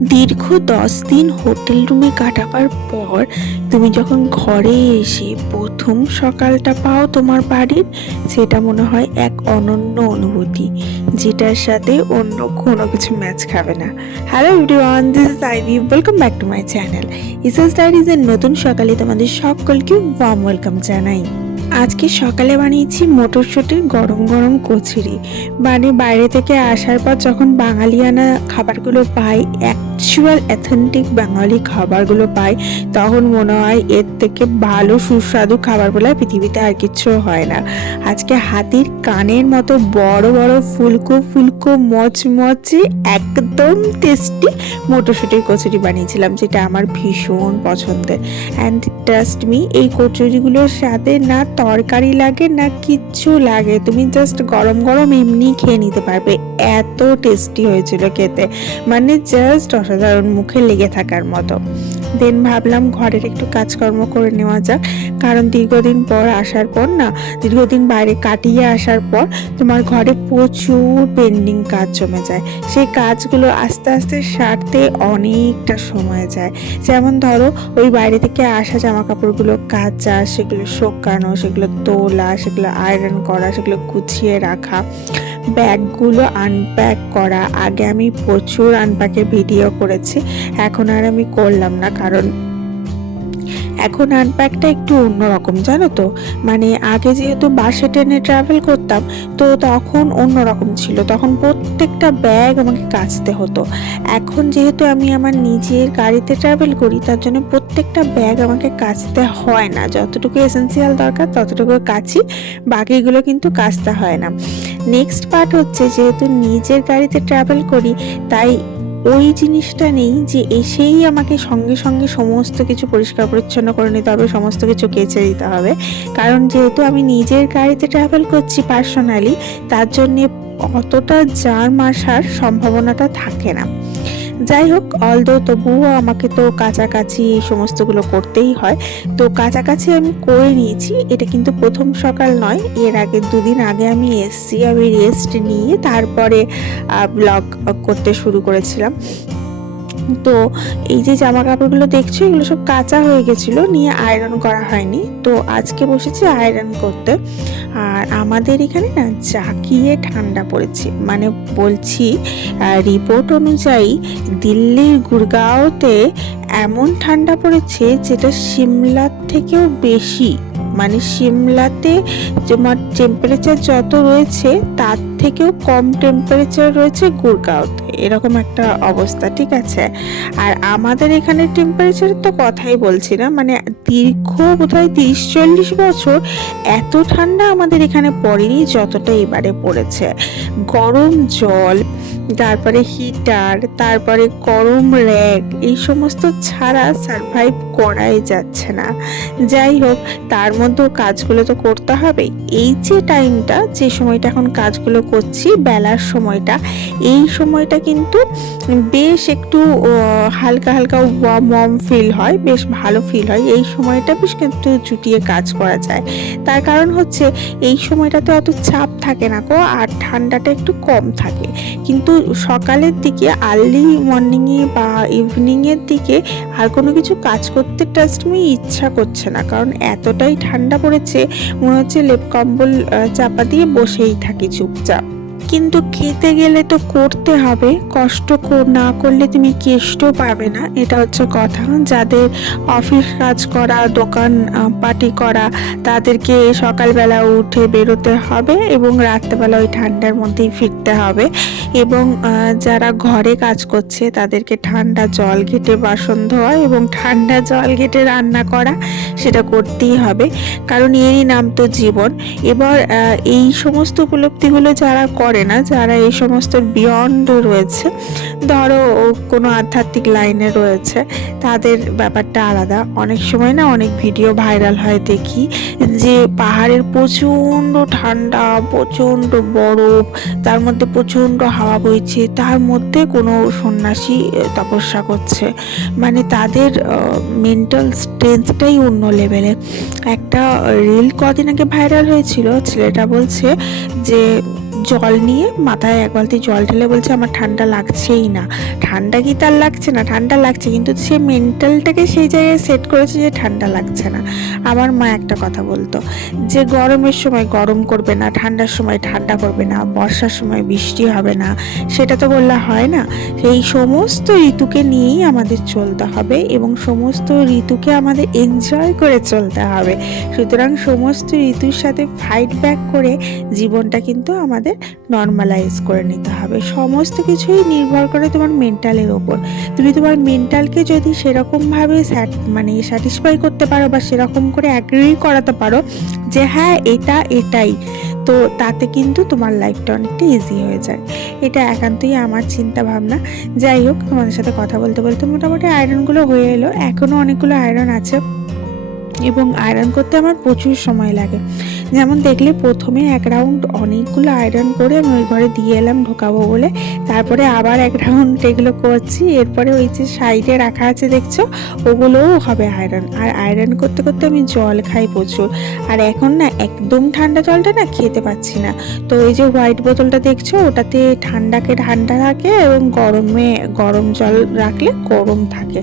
দীর্ঘ 10 দিন হোটেল রুমে কাটাবার পর তুমি যখন ঘরে এসে প্রথম সকালটা পাও তোমার বাড়ির, সেটা মনে হয় এক অনন্য অনুভূতি, যেটার সাথে অন্য কোনো কিছু ম্যাচ খাবে না। Hello everyone, this is Ivy, welcome back to my channel ইসাস ডায়েরিজের নতুন সকালে তোমাদের সকলকে ওয়ার্ম ওয়েলকাম জানাই। আজকে সকালে বানিয়েছি মটরশুঁটির গরম গরম কচুরি। মানে বাইরে থেকে আসার পর যখন বাঙালিয়ানা খাবারগুলো পাই, অ্যাকচুয়াল অ্যাথেন্টিক বাঙালি খাবারগুলো পাই, তখন মনে হয় এর থেকে ভালো সুস্বাদু খাবার বলে পৃথিবীতে আর কিচ্ছু হয় না। আজকে হাতির কানের মতো বড় বড় ফুলকো ফুলকো মচমচে একদম টেস্টি মটরশুঁটির কচুরি বানিয়েছিলাম, যেটা আমার ভীষণ পছন্দের। অ্যান্ড ট্রাস্ট মি, এই কচুরিগুলোর সাথে না তরকারি লাগে না কিচ্ছু লাগে, তুমি জাস্ট গরম গরম এমনি খেয়ে নিতে পারবে, এত টেস্টি হয়েছিল খেতে, মানে জাস্ট অসাধারণ, মুখে লেগে থাকার মতো। দেন ভাবলাম ঘরের একটু কাজকর্ম করে নেওয়া যাক, কারণ দীর্ঘদিন পর আসার পর না, দীর্ঘদিন বাইরে কাটিয়ে আসার পর তোমার ঘরে প্রচুর পেন্ডিং কাজ জমে যায়, সেই কাজগুলো আস্তে আস্তে সারতে অনেকটা সময় যায়। যেমন ধরো, ওই বাইরে থেকে আসা জামা কাপড়গুলো কাচা, সেগুলো শুকানো, সেগুলো তোলা, সেগুলো আয়রন করা, সেগুলো গুছিয়ে রাখা, ব্যাগগুলো আনপ্যাক করা। আগে আমি প্রচুর আনপ্যাকের ভিডিও করেছি, এখন আর আমি করলাম না, কারণ এখন আনপ্যাকটা একটু অন্যরকম, জানো তো। মানে আগে যেহেতু বাসে ট্রেনে ট্রাভেল করতাম, তো তখন অন্যরকম ছিল, তখন প্রত্যেকটা ব্যাগ আমাকে কাচতে হতো। এখন যেহেতু আমি আমার নিজের গাড়িতে ট্রাভেল করি, তার জন্য প্রত্যেকটা ব্যাগ আমাকে কাচতে হয় না, যতটুকু এসেন্সিয়াল দরকার ততটুকু কাচি, বাকিগুলো কিন্তু কাচতে হয় না। নেক্সট পার্ট হচ্ছে, যেহেতু নিজের গাড়িতে ট্রাভেল করি, তাই ওই জিনিসটা নেই যে এসেই আমাকে সঙ্গে সঙ্গে সমস্ত কিছু পরিষ্কার পরিচ্ছন্ন করে নিতে হবে, সমস্ত কিছু কেচে দিতে হবে, কারণ যেহেতু আমি নিজের গাড়িতে ট্রাভেল করছি পার্সোনালি, তার জন্যে অতটা জার্ম আসার সম্ভাবনাটা থাকে না। যাই হোক, তবুও আমাকে তো কাছাকাছি এই সমস্তগুলো করতেই হয়, তো কাছাকাছি আমি করে নিয়েছি। এটা কিন্তু প্রথম সকাল নয়, এর আগে 2 দিন আগে আমি এসছি, আমি রেস্ট নিয়ে তারপরে ব্লগ করতে শুরু করেছিলাম। তো এই যে জামা কাপড়গুলো দেখছো, এগুলো সব কাঁচা হয়ে গেছিলো, নিয়ে আয়রন করা হয়নি, তো আজকে বসেছি আয়রন করতে। আর আমাদের এখানে না জাঁকিয়ে ঠান্ডা পড়েছে, মানে বলছি রিপোর্ট অনুযায়ী দিল্লির গুরগাঁওতে এমন ঠান্ডা পড়েছে যেটা সিমলার থেকেও বেশি। মানে সিমলাতে তোমার টেম্পারেচার যত রয়েছে, তার থেকেও কম টেম্পারেচার রয়েছে গুরগাঁওতে, এরকম একটা অবস্থা, ঠিক আছে। আর আমাদের এখানে টেম্পারেচার তো কথাই বলছি না, মানে দীর্ঘ বোধহয় 30-40 বছর এত ঠান্ডা আমাদের এখানে পড়েনি যতটা এবারে পড়েছে। গরম জল, তারপরে হিটার, তারপরে গরম র্যাক, এই সমস্ত ছাড়া সারভাইভ করাই যাচ্ছে না। যাই হোক, তার মধ্যেও কাজগুলো তো করতে হবে। এই যে টাইমটা, যে সময়টা এখন কাজগুলো করছি, বেলার সময়টা, এই সময়টা কিন্তু বেশ একটু হালকা হালকা ওয়ার্ম ফিল হয়, বেশ ভালো ফিল হয়, এই সময়টা বেশ কিন্তু জুটিয়ে কাজ করা যায়। তার কারণ হচ্ছে এই সময়টাতে অত চাপ থাকে না গো, আর ঠান্ডাটা একটু কম থাকে। কিন্তু সকালের দিকে, আর্লি মর্নিংয়ে বা ইভিনিংয়ের দিকে আর কোনো কিছু কাজ করতে ট্রাস্ট মি ইচ্ছা করছে না, কারণ এতটাই ঠান্ডা পড়েছে, মনে হচ্ছে লেপ কম্বল চাপা দিয়ে বসেই থাকি চুপচাপ। কিন্তু খেতে গেলে তো করতে হবে, কষ্ট না করলে তুমি কেষ্ট পাবে না, এটা হচ্ছে কথা। যাদের অফিস কাজ করা, দোকান পার্টি করা, তাদেরকে সকালবেলা উঠে বেরোতে হবে এবং রাত্রেবেলা ওই ঠান্ডার মধ্যেই ফিরতে হবে। এবং যারা ঘরে কাজ করছে, তাদেরকে ঠান্ডা জল ঘেঁটে বাসন ধোয়া এবং ঠান্ডা জল ঘেঁটে রান্না করা, সেটা করতেই হবে, কারণ এরই নাম তো জীবন। এবার এই সমস্ত উপলব্ধিগুলো যারা করে না, যারা এই সমস্ত বিয়ন্ড রয়েছে, ধরো কোনো আধ্যাত্মিক লাইনে রয়েছে, তাদের ব্যাপারটা আলাদা। অনেক সময় না অনেক ভিডিও ভাইরাল হয়, দেখি যে পাহাড়ের প্রচণ্ড ঠান্ডা, প্রচণ্ড বরফ, তার মধ্যে প্রচণ্ড হাওয়া বইছে, তার মধ্যে কোনো সন্ন্যাসী তপস্যা করছে, মানে তাদের মেন্টাল স্ট্রেংথটাই অন্য লেভেলে। একটা রিল কদিন আগে ভাইরাল হয়েছিল, ছেলেটা বলছে যে জল নিয়ে মাথায় এক বালতি জল ঢেলে বলছে আমার ঠান্ডা লাগছেই না। ঠান্ডা কি তার লাগছে না? ঠান্ডা লাগছে, কিন্তু সে মেন্টালটাকে সেই জায়গায় সেট করেছে যে ঠান্ডা লাগছে না। আমার মা একটা কথা বলতো যে গরমের সময় গরম করবে না, ঠান্ডার সময় ঠান্ডা করবে না, বর্ষার সময় বৃষ্টি হবে না, সেটা তো বললে হয় না। এই সমস্ত ঋতুকে নিয়েই আমাদের চলতে হবে এবং সমস্ত ঋতুকে আমাদের এনজয় করে চলতে হবে। সুতরাং সমস্ত ঋতুর সাথে ফাইট ব্যাক করে জীবনটা কিন্তু আমাদের নর্মালাইজ করে নিতে হবে। সমস্ত কিছুই নির্ভর করে তোমার মেন্টালের ওপর। তুমি তোমার মেন্টালকে যদি সেরকমভাবে স্যাটিসফাই করতে পারো বা সেরকম করে অ্যাগ্রি করাতে পারো যে হ্যাঁ এটা এটাই, তো তাতে কিন্তু তোমার লাইফটা অনেকটা ইজি হয়ে যায়। এটা একান্তই আমার চিন্তা ভাবনা। যাই হোক, তোমাদের সাথে কথা বলতে বলতে মোটামুটি আয়রনগুলো হয়ে এলো। এখনও অনেকগুলো আয়রন আছে এবং আয়রন করতে আমার প্রচুর সময় লাগে। যেমন দেখলে প্রথমে এক রাউন্ড অনেকগুলো আয়রন করে আমি ওই ঘরে দিয়ে এলাম ঢোকাবো বলে, তারপরে আবার এক রাউন্ড এগুলো করছি। এরপরে ওই যে সাইডে রাখা আছে দেখছো, ওগুলোও হবে আয়রন। আর আয়রন করতে করতে আমি জল খাই প্রচুর। আর এখন না একদম ঠান্ডা জলটা না খেতে পাচ্ছি না। তো ওই যে হোয়াইট বোতলটা দেখছো, ওটাতে ঠান্ডাকে ঠান্ডা থাকে এবং গরম জল রাখলে গরম থাকে।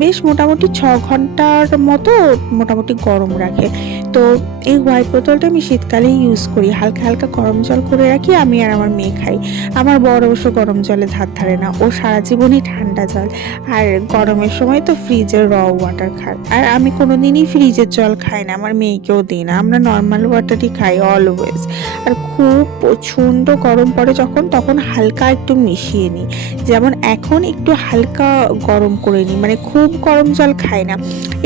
বেশ মোটামুটি 6 ঘন্টার মতো মোটামুটি গরম রাখে। তো এই হোয়াইট বোতলটা আমি শীতকালেই ইউজ করি। হালকা হালকা গরম জল করে রাখি, আমি আর আমার মেয়ে খাই। আমার বড় অবশ্য গরম জলে ধার ধারে না, ও সারা জীবনই ঠান্ডা জল। আর গরমের সময় তো ফ্রিজের ওয়াটার খায়। আর আমি কোনোদিনই ফ্রিজের জল খাই না, আমার মেয়েকেও দিই না। আমরা নর্মাল ওয়াটারই খাই অলওয়েজ। আর খুব প্রচণ্ড গরম পড়ে যখন, তখন হালকা একটু মিশিয়ে নিই। যেমন এখন একটু হালকা গরম করে নিই, মানে খুব গরম জল খাই না।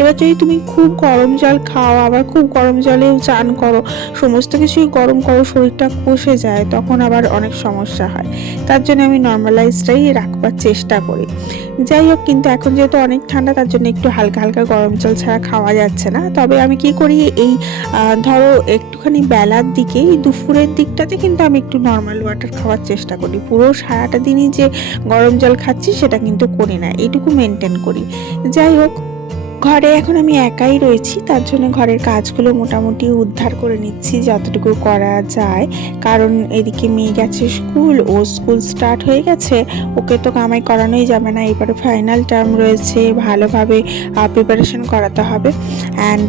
এবার যদি তুমি খুব গরম জল খাও, আবার খুব গরম জলেও চান করো, সমস্ত কিছুই গরম করো, শরীরটা কষে যায়, তখন আবার অনেক সমস্যা হয়। তার জন্য আমি নর্মালাইজটাই রাখবার চেষ্টা করি। যাই হোক, কিন্তু এখন যেহেতু অনেক ঠান্ডা, তার জন্য একটু হালকা হালকা গরম জল ছাড়া খাওয়া যাচ্ছে না। তবে আমি কি করি, এই ধরো একটুখানি বেলার দিকে, দুপুরের দিকটাতে কিন্তু আমি একটু নর্মাল ওয়াটার খাওয়ার চেষ্টা করি। পুরো সারাটা দিনই যে গরম জল খাচ্ছি সেটা কিন্তু করি না, এইটুকু মেনটেন করি। যাই হোক, ঘরে এখন আমি একাই রয়েছি, তার জন্য ঘরের কাজগুলো মোটামুটি উদ্ধার করে নিচ্ছি যতটুকু করা যায়। কারণ এদিকে মেয়ে গেছে স্কুল, ও স্কুল স্টার্ট হয়ে গেছে, ওকে তো কামাই করানোই যাবে না। এবারে ফাইনাল টার্ম রয়েছে, ভালোভাবে প্রিপারেশন করাতে হবে। অ্যান্ড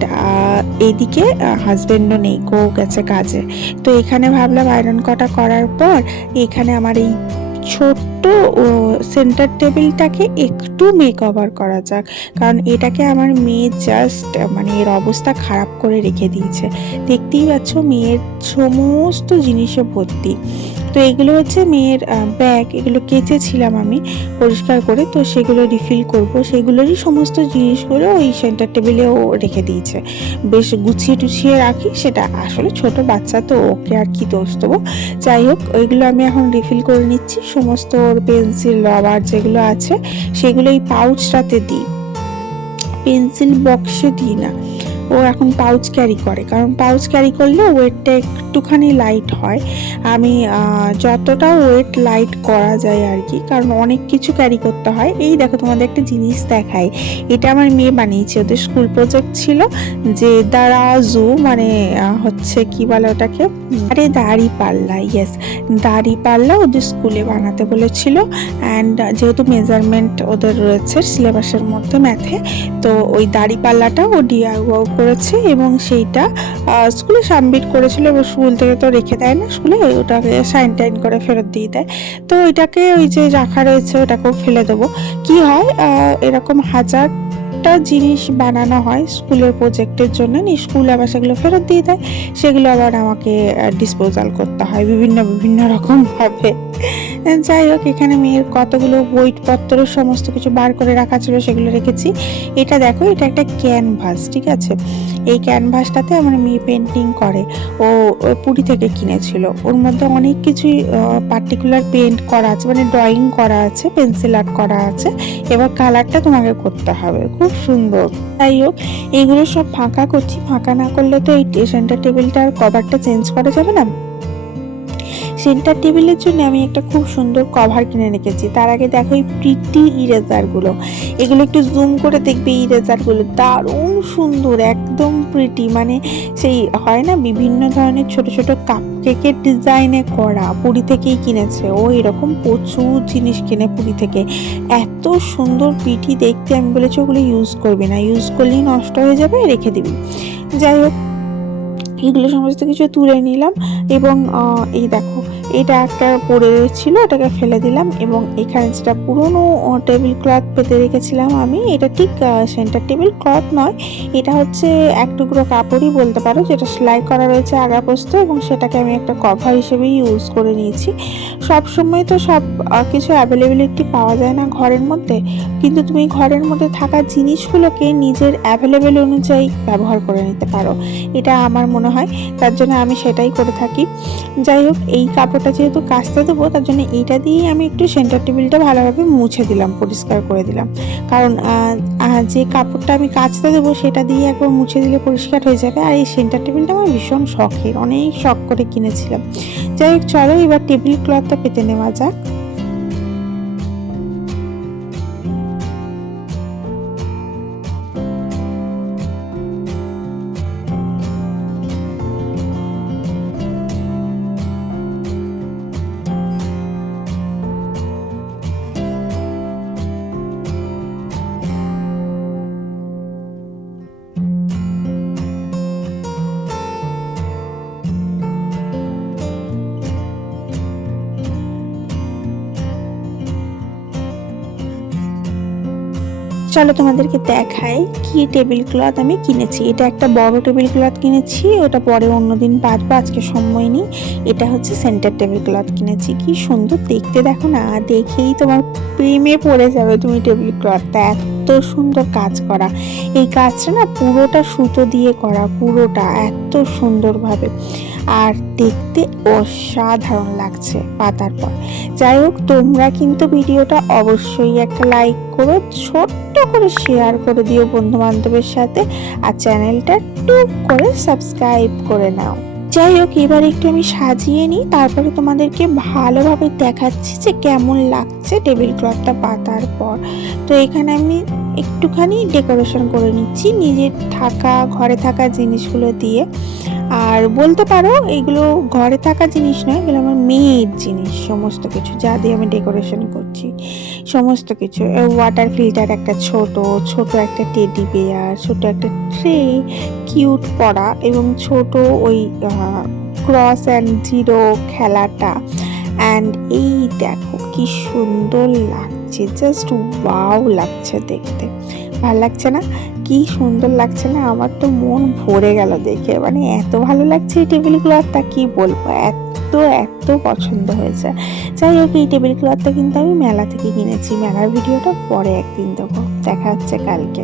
এইদিকে হাজব্যান্ডও নেই, গো গেছে কাজে। তো এখানে ভাবলাম আয়রন কটা করার পর এখানে আমার এই ছোট্ট সেন্টার টেবিলটাকে একটু মেকওভার করা যাক। কারণ এটাকে আমার মেয়ে জাস্ট এর অবস্থা খারাপ করে রেখে দিয়েছে। দেখতেই পাচ্ছ মেয়ের সমস্ত জিনিসে ভর্তি। তো এগুলো হচ্ছে মেয়ের ব্যাগ, এগুলো কেচেছিলাম আমি পরিষ্কার করে, তো সেগুলো রিফিল করব। সেগুলোরই সমস্ত জিনিসগুলো ওই সেন্টার টেবিলেও রেখে দিয়েছে। বেশ গুছিয়ে টুছিয়ে রাখি, সেটা আসলে ছোট বাচ্চা তো, ওকে আর কি দোষ দেবো। যাই হোক, ওইগুলো আমি এখন রিফিল করে নিচ্ছি। সমস্ত পেন্সিল রবার যেগুলো আছে সেগুলো এই পাউচটাতে দিই, পেন্সিল বক্সে দিই না। ও এখন পাউচ ক্যারি করে, কারণ পাউচ ক্যারি করলে ওয়েটটা একটুখানি লাইট হয়। আমি যতটা ওয়েট লাইট করা যায় আর কি, কারণ অনেক কিছু ক্যারি করতে হয়। এই দেখো, তোমাদের একটা জিনিস দেখাই, এটা আমার মেয়ে বানিয়েছে, ওদের স্কুল প্রজেক্ট ছিল যে দারাজু, হচ্ছে কি বলে ওটাকে, আরে দাড়ি পাল্লা, ইয়েস দাড়ি পাল্লা ওদের স্কুলে বানাতে বলেছিল। অ্যান্ড যেহেতু মেজারমেন্ট ওদের রয়েছে সিলেবাসের মধ্যে ম্যাথে, তো ওই দাড়ি পাল্লাটা ও ডিআইওয়াই করেছে এবং সেইটা স্কুলে সাবমিট করেছিল। এবং স্কুল থেকে তো রেখে দেয় না, স্কুলে ওটাকে সাইন টাইন করে ফেরত দিয়ে দেয়। তো ওইটাকে ওই যে রাখা রয়েছে ওটাকেও ফেলে দেবো। কি হয়, এরকম হাজারটা জিনিস বানানো হয় স্কুলের প্রজেক্টের জন্য, স্কুল আবার সেগুলো ফেরত দিয়ে দেয়, সেগুলো আবার আমাকে ডিসপোজাল করতে হয় বিভিন্ন রকমভাবে। যাই হোক, এখানে মেয়ের কতগুলো বইপত্র সমস্ত কিছু বার করে রাখা ছিল, সেগুলো রেখেছি। এটা দেখো, এটা একটা ক্যানভাস, ঠিক আছে। এই ক্যানভাসটাতে আমার মেয়ে পেন্টিং করে, ও পুরী থেকে কিনেছিল। ওর মধ্যে অনেক কিছুই পার্টিকুলার পেন্ট করা আছে, ড্রয়িং করা আছে, পেন্সিল আর্ট করা আছে। এবার কালারটা তোমাকে করতে হবে, খুব সুন্দর। যাই হোক, এইগুলো সব ফাঁকা করছি। ফাঁকা না করলে তো এই সেন্টার টেবিলটার কভারটা চেঞ্জ করা যাবে না, সেন্টার টেবিলের জন্য আমি একটা খুব সুন্দর কভার কিনে রেখেছি। তার আগে দেখো এই প্রিটি ইরেজারগুলো, এগুলো একটু জুম করে দেখবে। ইরেজারগুলো দারুণ সুন্দর, একদম প্রিটি, মানে সেই হয় না বিভিন্ন ধরনের ছোট ছোট কাপ কেকের ডিজাইনে করা। পুরী থেকেই কিনেছে ও, এরকম প্রচুর জিনিস কিনে পুরী থেকে। এত সুন্দর পিঠি দেখতে, আমি বলেছি ওগুলো ইউজ করবি না, ইউজ করলেই নষ্ট হয়ে যাবে, রেখে দিবি। যাই হোক, এগুলো সমস্ত কিছু তুলে নিলাম এবং এই দেখো এটা একটা পড়ে ছিল, ওটাকে ফেলে দিলাম। এবং এখানে যেটা পুরনো টেবিল ক্লথ পেতে রেখেছিলাম আমি, এটা ঠিক সেন্টার টেবিল ক্লথ নয়, এটা হচ্ছে এক টুকরো কাপড়ই বলতে পারো, যেটা সেলাই করা রয়েছে আগাপোস্ত, এবং সেটাকে আমি একটা কভার হিসেবে ইউজ করে নিয়েছি। সব সময় তো সব কিছু অ্যাভেলেবিলিটি পাওয়া যায় না ঘরের মধ্যে, কিন্তু তুমি ঘরের মধ্যে থাকা জিনিসগুলোকে নিজের অ্যাভেলেবেল অনুযায়ী ব্যবহার করে নিতে পারো, এটা আমার মনে হয়। তার জন্য আমি সেটাই করে থাকি। যাই হোক, এই কাপড়টা যেহেতু কাচতে দেবো, তার জন্য এইটা দিয়েই আমি একটু সেন্টার টেবিলটা ভালোভাবে মুছে দিলাম, পরিষ্কার করে দিলাম। কারণ যে কাপড়টা আমি কাচতে দেবো সেটা দিয়ে একবার মুছে দিলে পরিষ্কার হয়ে যাবে। আর এই সেন্টার টেবিলটা আমার ভীষণ শখের, অনেক শখ করে কিনেছিলাম। যাই হোক, চলো এবার টেবিল ক্লথটা পেতে নেওয়া যাক। চলো তোমাদেরকে দেখাই কি টেবিল ক্লথ আমি কিনেছি। এটা একটা বড় টেবিল ক্লথ কিনেছি, ওটা পরে অন্যদিন বাঁধবো, আজকে সময় নেই। এটা হচ্ছে সেন্টার টেবিল ক্লথ কিনেছি, কি সুন্দর দেখতে, দেখো না, দেখেই তোমার প্রেমে পড়ে যাবে তুমি টেবিল ক্লথটা। এত সুন্দর কাজ করা, এই কাজটা না পুরোটা সুতো দিয়ে করা, পুরোটা এত সুন্দরভাবে, আর দেখতে অসাধারণ লাগছে পাতার পর। যাই হোক, তোমরা কিন্তু ভিডিওটা অবশ্যই একটা লাইক করো, ছোট্ট করে শেয়ার করে দিও বন্ধু বান্ধবের সাথে, আর চ্যানেলটা টুক করে সাবস্ক্রাইব করে নাও। যাই হোক, এবার একটু আমি সাজিয়ে নিই, তারপরে তোমাদেরকে ভালোভাবে দেখাচ্ছি যে কেমন লাগছে টেবিল ক্লথটা পাতার পর। তো এখানে আমি একটুখানি ডেকোরেশন করে নিচ্ছি নিজের ঘরে থাকা জিনিসগুলো দিয়ে। আর বলতে পারো এগুলো ঘরে থাকা জিনিস নয়, এগুলো আমার মেয়ের জিনিস, সমস্ত কিছু যা দিয়ে আমি ডেকোরেশন করছি, সমস্ত কিছু। ওয়াটার ফিল্টার একটা ছোট একটা টেডি বিয়ার, ছোট একটা ট্রে, কিউট পড়া, এবং ছোট ওই ক্রস অ্যান্ড জিরো খেলাটা। অ্যান্ড এই দেখো কি সুন্দর লাগছে, জাস্ট ওয়াও লাগছে দেখতে, ভালো লাগছে না? কি সুন্দর লাগছে না? আমার তো মন ভরে গেল দেখে, মানে এত ভালো লাগছে এই টেবিল ক্লথটা, কি বলবো, এত পছন্দ হয়েছে। যাই হোক, এই টেবিল ক্লথটা কিন্তু আমি মেলা থেকে কিনেছি, মেলার ভিডিওটা পরে একদিন দেবো, দেখা হচ্ছে কালকে।